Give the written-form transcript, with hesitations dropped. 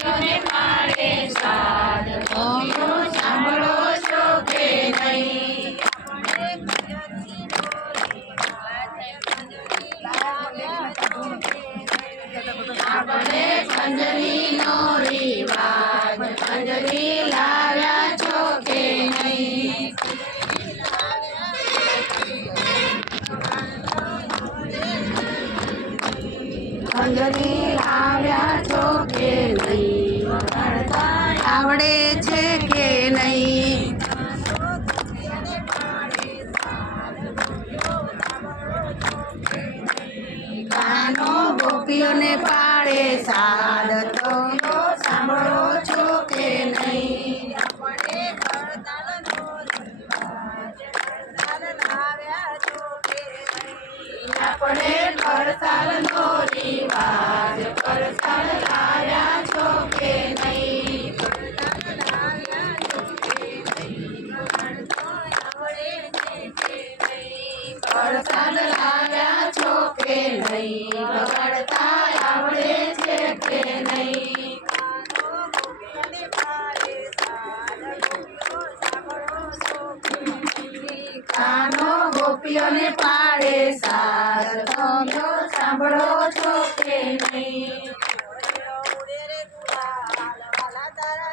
ગોપીઓને પાડે સાદ, ગોપીઓ સાંભળો છો કે નહીં? આપણે ખંજરીનો રિવાજ, ખંજરી લાવ્યા છો કે નહીં? ખંજરી લાવ્યા છો કે નહીં? વગાડતા આવડે છે કે નહીં? કાનો ગોપીઓને પાડે સાદ, તો સાંભળો છો કે નહીં? આપણે કરતાલનો રિવાજ, કરતાલ લાવ્યા છો કે નહીં? આપણે કરતાલનો રિવાજ, કરતાલ લાવ્યા છો કે નહીં? કરતાલ લાવ્યા છો કે નહીં? વગાડતા આવડે છે કે નહીં? કરતાલ લાવ્યા છો કે નહીં? વગાડતા આવડે છે કે નહીં? કાનો ગોપીઓને પાડે સાદ, ગોપીઓ સાંભળો છો કે નહીં?